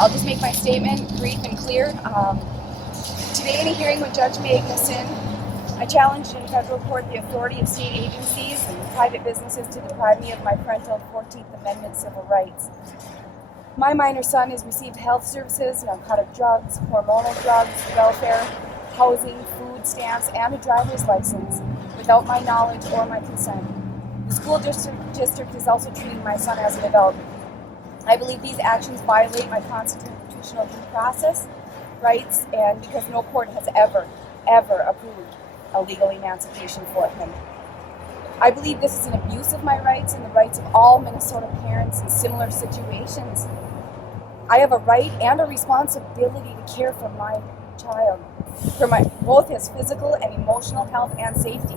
I'll just make my statement brief and clear. Today in a hearing with Judge Magnuson, I challenged in federal court the authority of state agencies and private businesses to deprive me of my parental 14th Amendment civil rights. My minor son has received health services, narcotic drugs, hormonal drugs, welfare, housing, food stamps, and a driver's license without my knowledge or my consent. The school district is also treating my son as an adult. I believe these actions violate my constitutional due process rights, and because no court has ever approved a legal emancipation for him. I believe this is an abuse of my rights and the rights of all Minnesota parents in similar situations. I have a right and a responsibility to care for my child, for both his physical and emotional health and safety.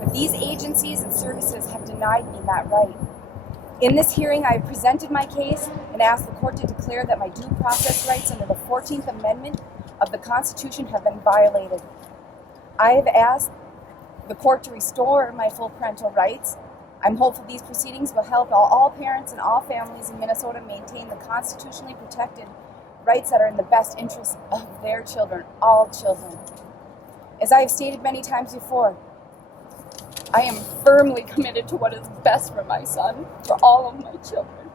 But these agencies and services have denied me that right. In this hearing, I presented my case and asked the court to declare that my due process rights under the 14th Amendment of the Constitution have been violated. I have asked the court to restore my full parental rights. I'm hopeful these proceedings will help all parents and all families in Minnesota maintain the constitutionally protected rights that are in the best interest of their children, all children. As I have stated many times before, I am firmly committed to what is best for my son, for all of my children.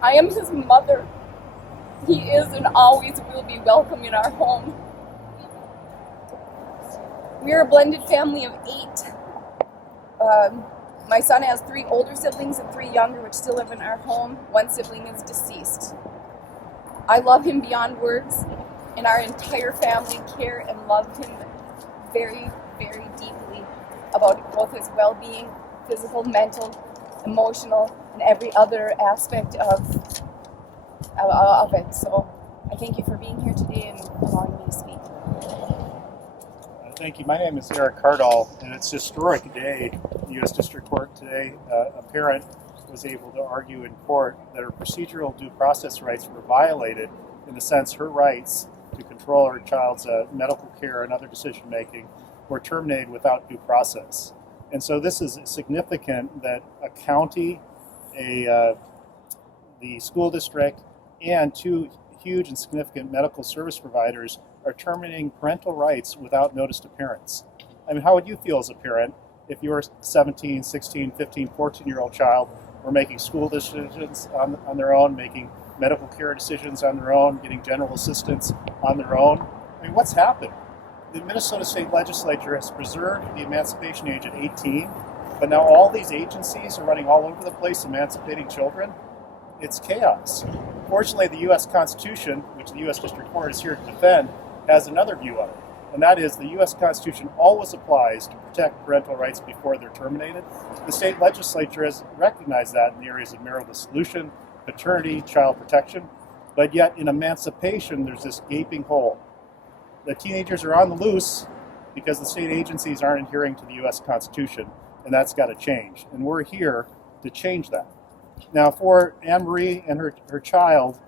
I am his mother. He is and always will be welcome in our home. We are a blended family of 8. My son has 3 older siblings and 3 younger, which still live in our home. 1 sibling is deceased. I love him beyond words, and our entire family care and love him very, very deeply about both his well-being, physical, mental, emotional, and every other aspect of it. So I thank you for being here today and allowing me to speak. Thank you. My name is Erick Kaardal, and it's a historic day in the U.S. District Court today. A parent was able to argue in court that her procedural due process rights were violated in the sense her rights to control her child's medical care and other decision-making were terminated without due process. And so this is significant that a county, the school district, and 2 huge and significant medical service providers are terminating parental rights without notice to parents. I mean, how would you feel as a parent if your 17, 16, 15, 14-year-old child were making school decisions on their own, making medical care decisions on their own, getting general assistance on their own? I mean, what's happened? The Minnesota State Legislature has preserved the emancipation age at 18, but now all these agencies are running all over the place emancipating children. It's chaos. Fortunately, the U.S. Constitution, which the U.S. District Court is here to defend, has another view of it, and that is the U.S. Constitution always applies to protect parental rights before they're terminated. The state legislature has recognized that in the areas of marital dissolution, paternity, child protection, but yet in emancipation there's this gaping hole. The teenagers are on the loose because the state agencies aren't adhering to the U.S. Constitution, and that's got to change, and we're here to change that. Now, for Anmarie and her child,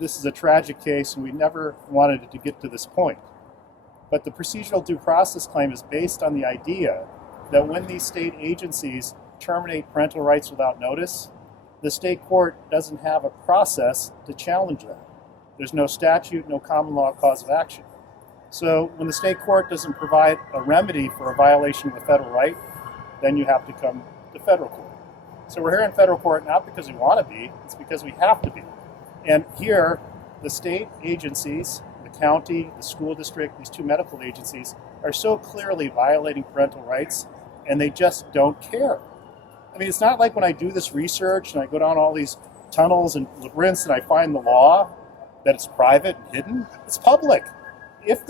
this is a tragic case, and we never wanted it to get to this point. But the procedural due process claim is based on the idea that when these state agencies terminate parental rights without notice, the state court doesn't have a process to challenge that. There's no statute, no common law cause of action. So when the state court doesn't provide a remedy for a violation of a federal right, then you have to come to federal court. So we're here in federal court not because we want to be, it's because we have to be. And here, the state agencies, the county, the school district, these 2 medical agencies are so clearly violating parental rights, and they just don't care. I mean, it's not like when I do this research and I go down all these tunnels and labyrinths and I find the law that it's private and hidden. It's public. If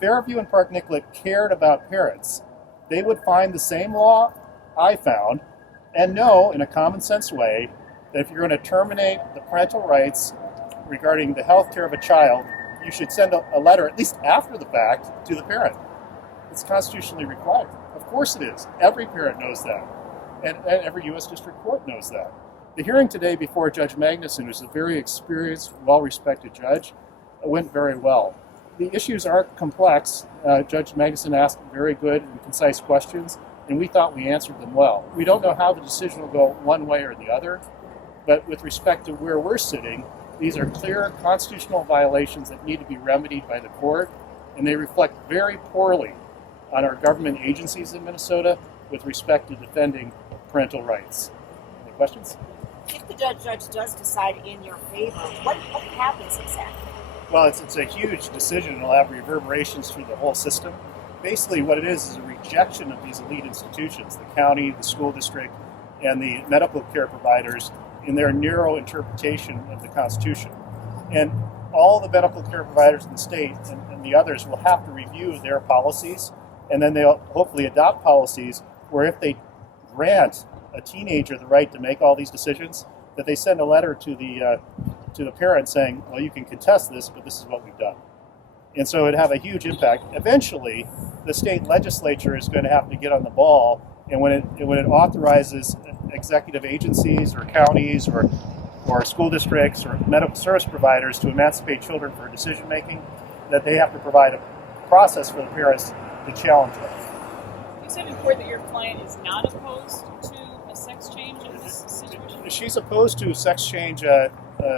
Fairview and Park Nicollet cared about parents, they would find the same law I found and know in a common sense way that if you're going to terminate the parental rights regarding the health care of a child, you should send a letter, at least after the fact, to the parent. It's constitutionally required. Of course it is. Every parent knows that. And every U.S. District Court knows that. The hearing today before Judge Magnuson, who's a very experienced, well-respected judge, went very well. The issues are complex. Judge Magnuson asked very good and concise questions, and we thought we answered them well. We don't know how the decision will go one way or the other, But with respect to where we're sitting, these are clear constitutional violations that need to be remedied by the court, and they reflect very poorly on our government agencies in Minnesota with respect to defending parental rights. Any questions? If the judge does decide in your favor, what happens exactly? Well, it's a huge decision. It'll have reverberations through the whole system. Basically, what it is a rejection of these elite institutions, the county, the school district, and the medical care providers in their narrow interpretation of the Constitution. And all the medical care providers in the state and the others will have to review their policies, and then they'll hopefully adopt policies where if they grant a teenager the right to make all these decisions, that they send a letter to the parent saying, well, you can contest this, but this is what we've done. And so it'd have a huge impact. Eventually, the state legislature is going to have to get on the ball, and when it authorizes executive agencies or counties or school districts or medical service providers to emancipate children for decision making, that they have to provide a process for the parents to challenge them. You said in court that your client is not opposed to a sex change in this situation? She's opposed to sex change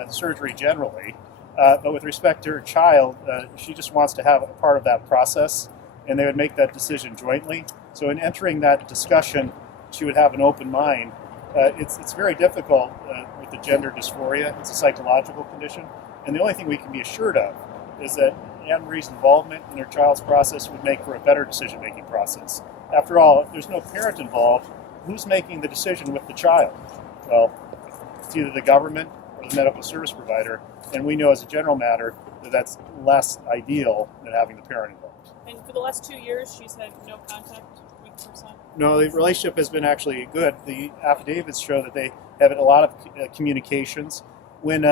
surgery generally, but with respect to her child, she just wants to have a part of that process, and they would make that decision jointly. So in entering that discussion, she would have an open mind. It's very difficult with the gender dysphoria. It's a psychological condition, and the only thing we can be assured of is that Anmarie's involvement in her child's process would make for a better decision-making process. After all, if there's no parent involved, who's making the decision with the child? Well, it's either the government or the medical service provider, and we know as a general matter that that's less ideal than having the parent involved. And for the last 2 years, she's had no contact with her son? No, the relationship has been actually good. The affidavits show that they have a lot of communications. When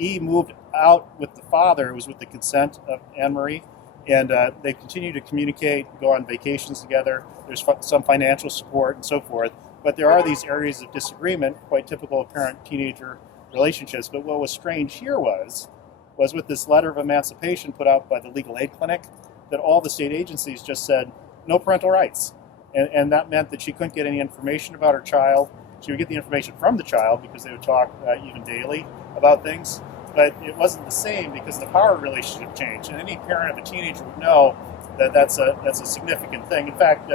E moved out with the father, it was with the consent of Anmarie, and they continue to communicate, go on vacations together. There's some financial support and so forth, but there are these areas of disagreement, quite typical of parent-teenager relationships. But what was strange here was with this letter of emancipation put out by the legal aid clinic, that all the state agencies just said, no parental rights. And that meant that she couldn't get any information about her child. She would get the information from the child because they would talk even daily about things. But it wasn't the same because the power relationship changed. And any parent of a teenager would know that that's a significant thing. In fact,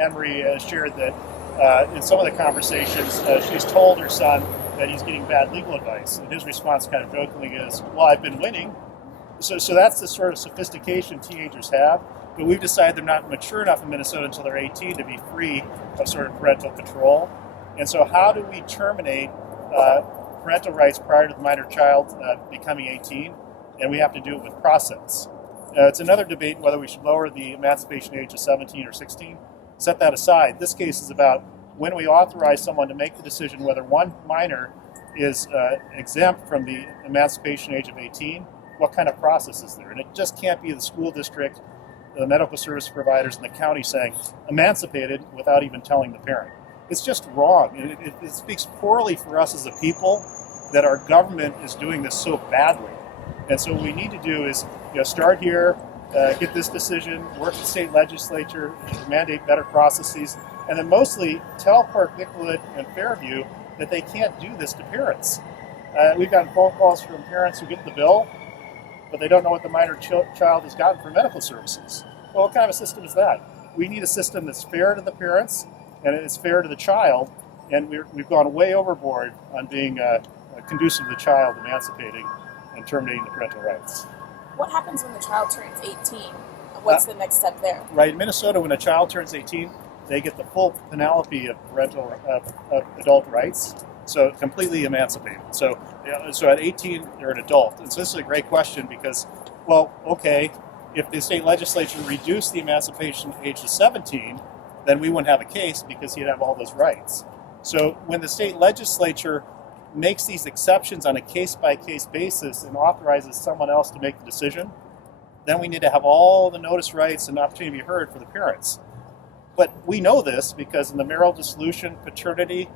Anmarie shared that in some of the conversations, she's told her son that he's getting bad legal advice. And his response kind of jokingly is, well, I've been winning. So that's the sort of sophistication teenagers have. But we've decided they're not mature enough in Minnesota until they're 18 to be free of sort of parental control. And so how do we terminate parental rights prior to the minor child becoming 18? And we have to do it with process. It's another debate whether we should lower the emancipation age to 17 or 16. Set that aside. This case is about when we authorize someone to make the decision whether one minor is exempt from the emancipation age of 18, what kind of process is there? And it just can't be the school district, the medical service providers, and the county saying emancipated without even telling the parent. It's just wrong. And it speaks poorly for us as a people that our government is doing this so badly. And so what we need to do is start here, get this decision, work with the state legislature, mandate better processes, and then mostly tell Park Nicollet and Fairview that they can't do this to parents. We've gotten phone calls from parents who get the bill, but they don't know what the minor child has gotten for medical services. Well, what kind of a system is that? We need a system that's fair to the parents and it's fair to the child, and we've gone way overboard on being conducive to the child emancipating and terminating the parental rights. What happens when the child turns 18? What's the next step there? Right, in Minnesota, when a child turns 18, they get the full panoply of parental adult rights, so completely emancipated. So at 18, they're an adult. And so this is a great question because, well, okay, if the state legislature reduced the emancipation age to 17, then we wouldn't have a case because he'd have all those rights. So when the state legislature makes these exceptions on a case-by-case basis and authorizes someone else to make the decision, then we need to have all the notice rights and opportunity to be heard for the parents. But we know this because in the marital dissolution, paternity,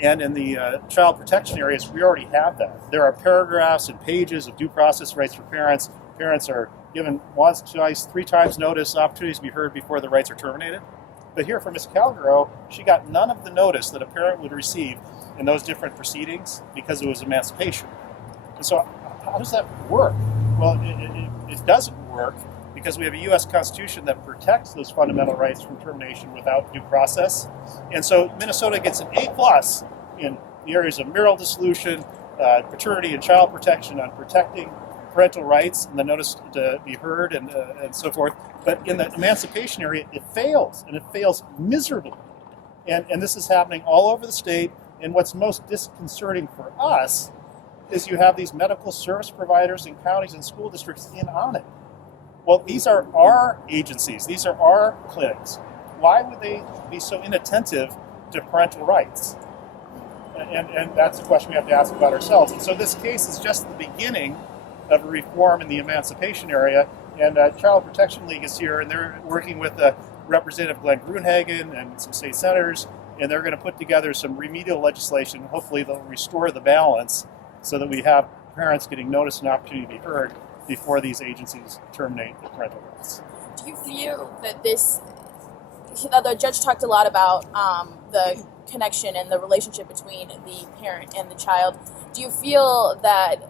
and in the child protection areas, we already have that. There are paragraphs and pages of due process rights for parents. Parents are given once, twice, 3 times notice, opportunities to be heard before the rights are terminated. But here for Ms. Calgaro, she got none of the notice that a parent would receive in those different proceedings because it was emancipation. And so how does that work? Well, it doesn't work because we have a U.S. Constitution that protects those fundamental rights from termination without due process. And so Minnesota gets an A+ in the areas of marital dissolution, paternity and child protection, on protecting parental rights and the notice to be heard and so forth. But in the emancipation area, it fails, and it fails miserably. And this is happening all over the state. And what's most disconcerting for us is you have these medical service providers in counties and school districts in on it. Well, these are our agencies. These are our clinics. Why would they be so inattentive to parental rights? And that's a question we have to ask about ourselves. And so this case is just the beginning of a reform in the emancipation area. And Child Protection League is here, and they're working with Representative Glenn Gruenhagen and some state senators, and they're going to put together some remedial legislation. Hopefully they'll restore the balance so that we have parents getting notice and opportunity to be heard before these agencies terminate the parental rights. Do you feel that the judge talked a lot about the connection and the relationship between the parent and the child. Do you feel that,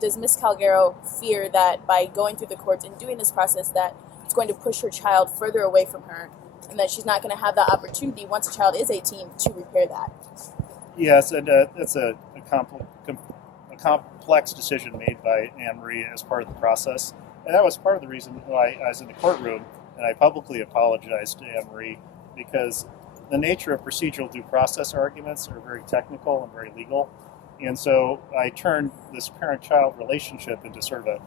does Ms. Calgaro fear that by going through the courts and doing this process that it's going to push her child further away from her and that she's not going to have the opportunity once a child is 18 to repair that? Yes, and that's a complex decision made by Anmarie as part of the process. And that was part of the reason why I was in the courtroom and I publicly apologized to Anmarie, because the nature of procedural due process arguments are very technical and very legal. And so I turned this parent-child relationship into sort of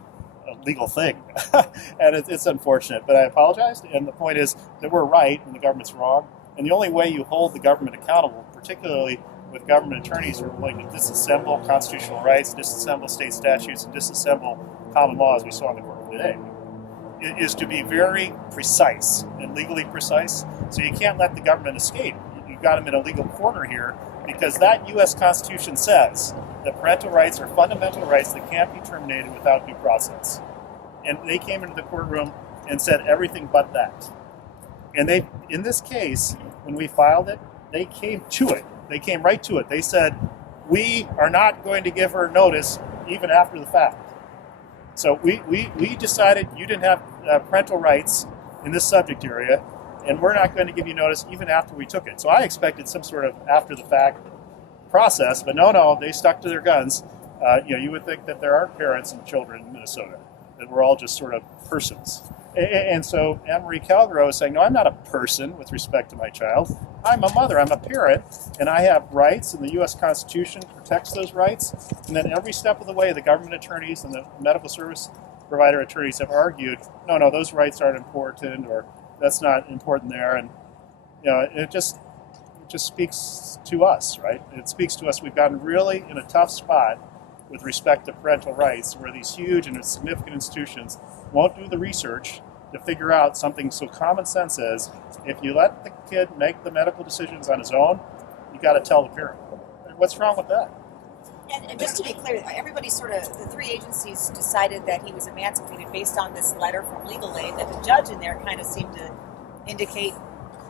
a legal thing. And it's unfortunate, but I apologized. And the point is that we're right and the government's wrong. And the only way you hold the government accountable, particularly with government attorneys who are willing to disassemble constitutional rights, disassemble state statutes, and disassemble common law, as we saw in the court today, is to be very precise and legally precise. So you can't let the government escape. You've got them in a legal corner here, because that U.S. Constitution says that parental rights are fundamental rights that can't be terminated without due process. And they came into the courtroom and said everything but that. And they, in this case, when we filed it, they came to it. They came right to it. They said, we are not going to give her notice even after the fact. So we decided you didn't have parental rights in this subject area, and we're not going to give you notice even after we took it. So I expected some sort of after-the-fact process, but no, they stuck to their guns. You would think that there aren't parents and children in Minnesota, that we're all just sort of persons. And so Anmarie Calgaro is saying, no, I'm not a person with respect to my child. I'm a mother, I'm a parent, and I have rights, and the U.S. Constitution protects those rights. And then every step of the way, the government attorneys and the medical service provider attorneys have argued, no, those rights aren't important, or that's not important there. And it just speaks to us, right? It speaks to us. We've gotten really in a tough spot with respect to parental rights, where these huge and significant institutions won't do the research to figure out something so common sense as, if you let the kid make the medical decisions on his own, you got to tell the parent. What's wrong with that? And just to be clear, everybody the three agencies decided that he was emancipated based on this letter from Legal Aid that the judge in there kind of seemed to indicate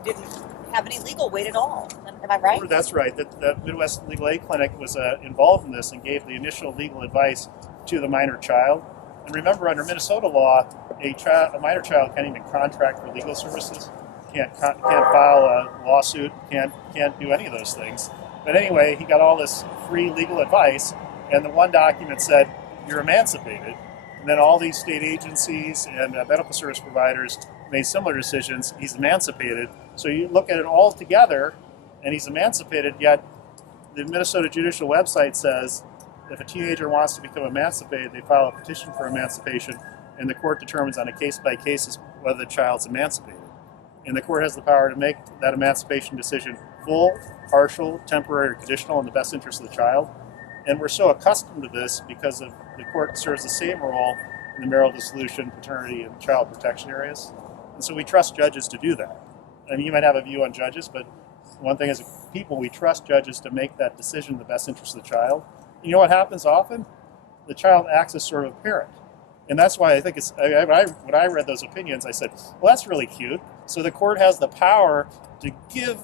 didn't have any legal weight at all. Am I right? That's right. The Midwest Legal Aid Clinic was involved in this and gave the initial legal advice to the minor child. And remember, under Minnesota law, a minor child can't even contract for legal services, can't file a lawsuit, can't do any of those things. But anyway, he got all this free legal advice, and the one document said, you're emancipated. And then all these state agencies and medical service providers made similar decisions. He's emancipated. So you look at it all together, and he's emancipated, yet the Minnesota judicial website says if a teenager wants to become emancipated, they file a petition for emancipation, and the court determines on a case-by-case basis whether the child's emancipated. And the court has the power to make that emancipation decision full, partial, temporary, or conditional in the best interest of the child. And we're so accustomed to this because of the court serves the same role in the marital dissolution, paternity, and child protection areas. And so we trust judges to do that. I mean, you might have a view on judges, but one thing is, people, we trust judges to make that decision in the best interest of the child. You know what happens often? The child acts as sort of a parent. And that's why I think when I read those opinions, I said, well, that's really cute. So the court has the power to give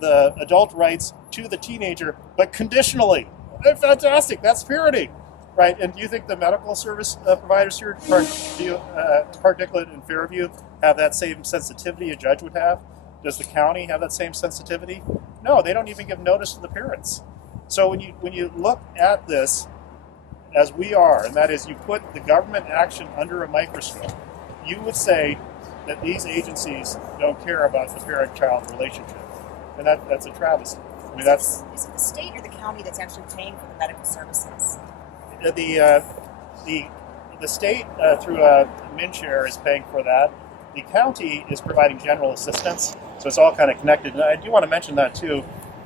the adult rights to the teenager, but conditionally. Fantastic, that's parenting, right? And do you think the medical service providers here, Particulate and Fairview, have that same sensitivity a judge would have? Does the county have that same sensitivity? No, they don't even give notice to the parents. So when you look at this as we are, and that is you put the government action under a microscope, you would say that these agencies don't care about the parent-child relationship. And that's a travesty. I mean, Is it the state or the county that's actually paying for the medical services? the state through MinShare is paying for that. The county is providing general assistance, so it's all kind of connected. And I do want to mention that too,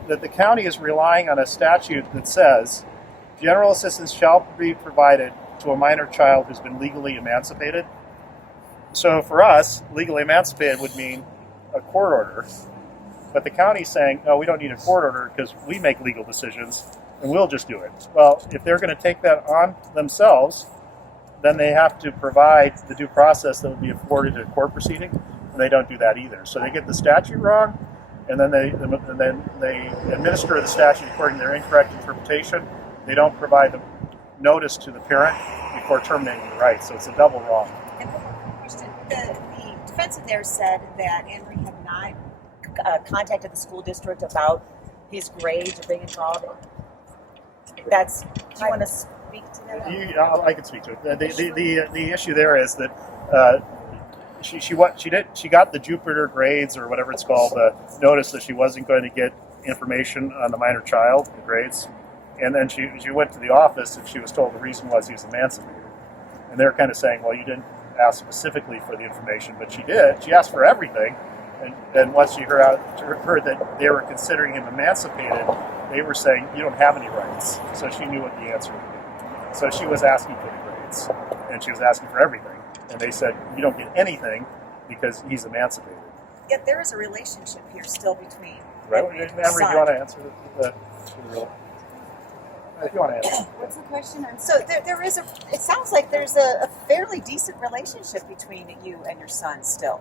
that the county is relying on a statute that says general assistance shall be provided to a minor child who's been legally emancipated. So for us, legally emancipated would mean a court order. But the county's saying, no, we don't need a court order because we make legal decisions and we'll just do it. Well, if they're going to take that on themselves, then they have to provide the due process that would be afforded in a court proceeding, and they don't do that either. So they get the statute wrong, and then they administer the statute according to their incorrect interpretation. They don't provide the notice to the parent before terminating the rights. So it's a double wrong. And one more question. The defense in there said that Anmarie had not contacted the school district about his grades or being involved. Do you want to speak to that? I can speak to it. The issue there is that she got the Jupiter grades or whatever it's called, notice that she wasn't going to get information on the minor child, the grades, and then she went to the office and she was told the reason was he was emancipated. And they're kind of saying, well, you didn't ask specifically for the information, but she did. She asked for everything. And once she heard that they were considering him emancipated, they were saying, you don't have any rights. So she knew what the answer would be. So she was asking for the grades, and she was asking for everything. And they said, you don't get anything because he's emancipated. Yet there is a relationship here still between. Right? Anmarie, do you want to answer if you want to answer. What's the question? So there is it sounds like there's a fairly decent relationship between you and your son still.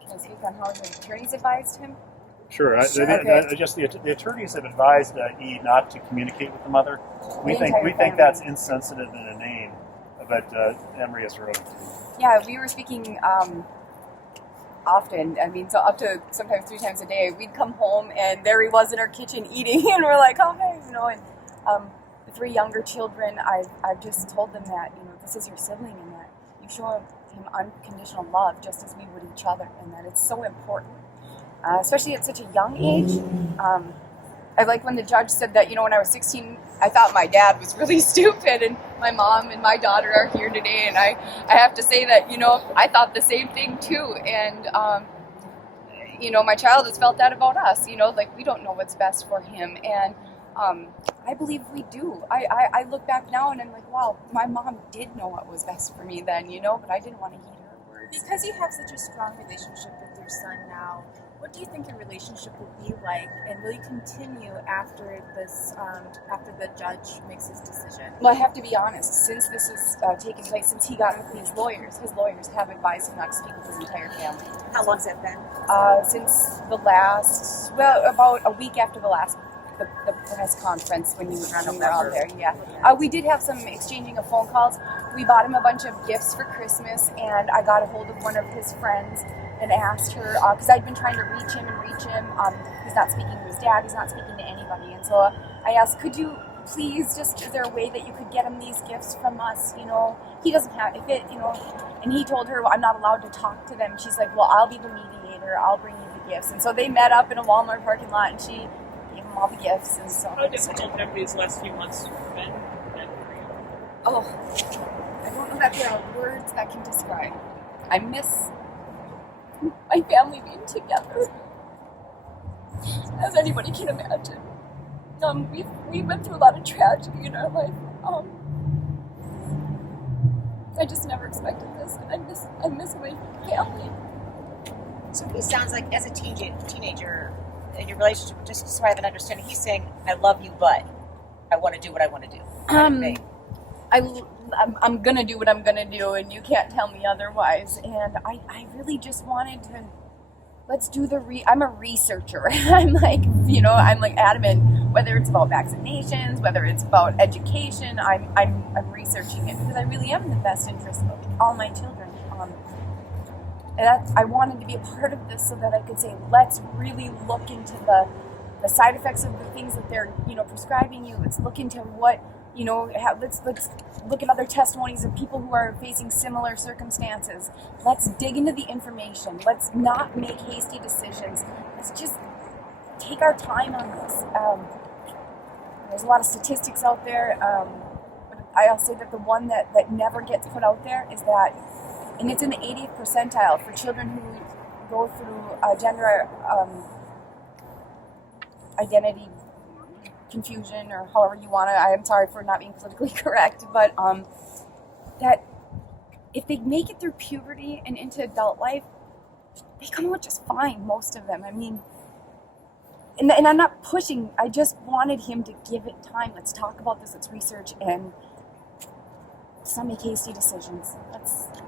Can I speak on how the attorneys advised him? Sure. Okay. Just the attorneys have advised E not to communicate with the mother. We The think entire that's insensitive in a name, but Anmarie has her own. Yeah, we were speaking often. I mean, so up to sometimes 3 times a day. We'd come home and there he was in our kitchen eating, and we're like, oh, hey, you know. And the 3 younger children, I've just told them that, you know, this is your sibling, and that you show him unconditional love just as we would each other, and that it's so important, especially at such a young age. I like when the judge said that, you know, when I was 16, I thought my dad was really stupid, and my mom and my daughter are here today, and I have to say that, you know, I thought the same thing too, and you know, my child has felt that about us, you know, like we don't know what's best for him, and I believe we do. I look back now and I'm like, wow, my mom did know what was best for me then, you know, but I didn't want to heed her words. Because you have such a strong relationship with your son now, what do you think your relationship will be like, and will you continue after this, after the judge makes his decision? Well, I have to be honest, since this has taken place, since he got with his lawyers have advised him not to speak with his entire family. How long's that been? Since the last, well, about a week after the last the press conference when you were all there. Yeah, we did have some exchanging of phone calls. We bought him a bunch of gifts for Christmas, and I got a hold of one of his friends and asked her, because I'd been trying to reach him. He's not speaking to his dad, he's not speaking to anybody, and so I asked, could you please is there a way that you could get him these gifts from us? You know, he doesn't have, if it, you know, and he told her, well, I'm not allowed to talk to them. She's like, well, I'll be the mediator, I'll bring you the gifts. And so they met up in a Walmart parking lot, and she gave him all the gifts. And so how difficult have these last few months been? Oh, I don't know that there are words that can describe. I miss my family being together, as anybody can imagine. We went through a lot of tragedy in our life. I just never expected this, and I miss my family. So he sounds like, as a teenager in your relationship, just so I have an understanding, he's saying, I love you, but I want to do what I want to do. I'm gonna do what I'm gonna do, and you can't tell me otherwise. And I really just wanted to let's do I'm a researcher. I'm like adamant, whether it's about vaccinations, whether it's about education, I'm researching it because I really am in the best interest of all my children. And I wanted to be a part of this so that I could say, let's really look into the side effects of the things that they're, prescribing you. Let's look into what, let's look at other testimonies of people who are facing similar circumstances. Let's dig into the information. Let's not make hasty decisions. Let's just take our time on this. There's a lot of statistics out there. But I'll say that the one that never gets put out there is that, and it's in the 80th percentile for children who go through gender identity confusion, or however you want to. I'm sorry for not being politically correct, but that if they make it through puberty and into adult life, they come out just fine, most of them. I mean, and I'm not pushing. I just wanted him to give it time. Let's talk about this. Let's research, and let's not make hasty decisions.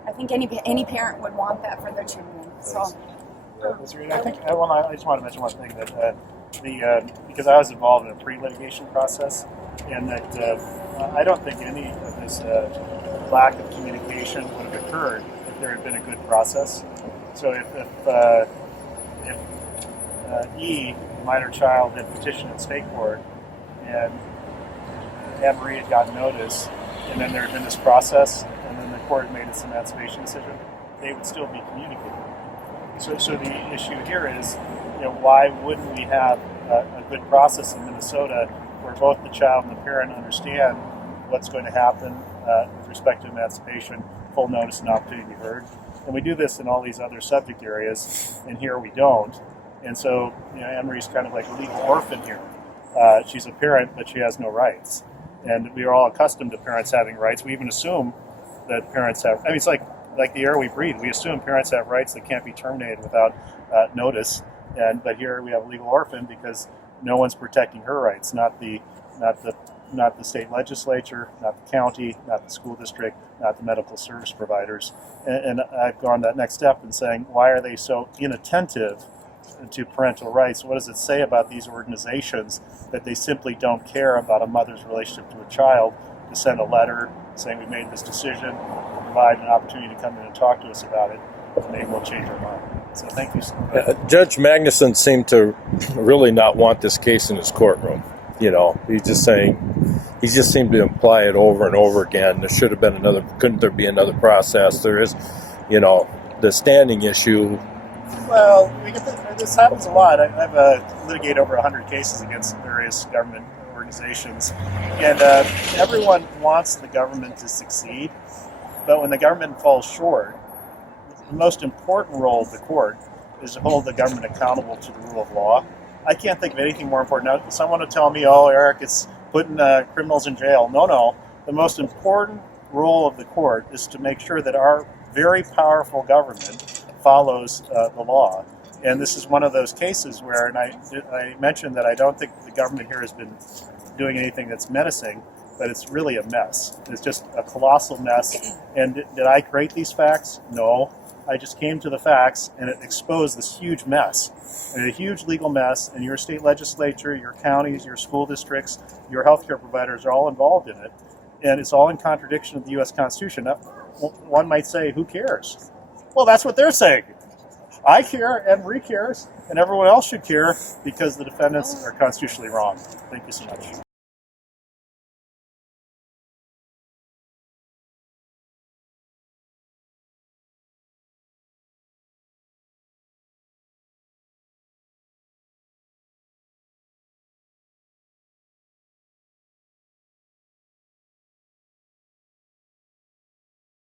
I think any parent would want that for their children. So. I think I just want to mention one thing that. Because I was involved in a pre-litigation process, and that I don't think any of this lack of communication would have occurred if there had been a good process. So if E, the minor child, had petitioned in state court, and Anmarie had gotten notice, and then there had been this process, and then the court had made its emancipation decision, they would still be communicating. So the issue here is, why wouldn't we have a good process in Minnesota where both the child and the parent understand what's going to happen with respect to emancipation, full notice and opportunity to be heard? And we do this in all these other subject areas, and here we don't. And so, Anmarie's kind of like a legal orphan here. She's a parent, but she has no rights. And we are all accustomed to parents having rights. We even assume that parents have, it's like the air we breathe. We assume parents have rights that can't be terminated without notice. But here we have a legal orphan because no one's protecting her rights, not the state legislature, not the county, not the school district, not the medical service providers. And I've gone that next step in saying, why are they so inattentive to parental rights? What does it say about these organizations that they simply don't care about a mother's relationship to a child to send a letter saying we made this decision, provide an opportunity to come in and talk to us about it, and maybe we'll change our mind. So thank you so much. Judge Magnuson seemed to really not want this case in his courtroom. He just seemed to imply it over and over again. There should have been couldn't there be another process? There is, the standing issue. Well, this happens a lot. I've litigated over 100 cases against various government organizations, and everyone wants the government to succeed, but when the government falls short, the most important role of the court is to hold the government accountable to the rule of law. I can't think of anything more important. Now, someone will tell me, Eric, it's putting criminals in jail. No. The most important role of the court is to make sure that our very powerful government follows the law. And this is one of those cases where, and I mentioned that I don't think the government here has been doing anything that's menacing, but it's really a mess. It's just a colossal mess. And did I create these facts? No. I just came to the facts, and it exposed this huge mess, and a huge legal mess, and your state legislature, your counties, your school districts, your healthcare providers are all involved in it, and it's all in contradiction of the U.S. Constitution. Now, one might say, who cares? Well, that's what they're saying. I care, Anmarie cares, and everyone else should care because the defendants are constitutionally wrong. Thank you so much.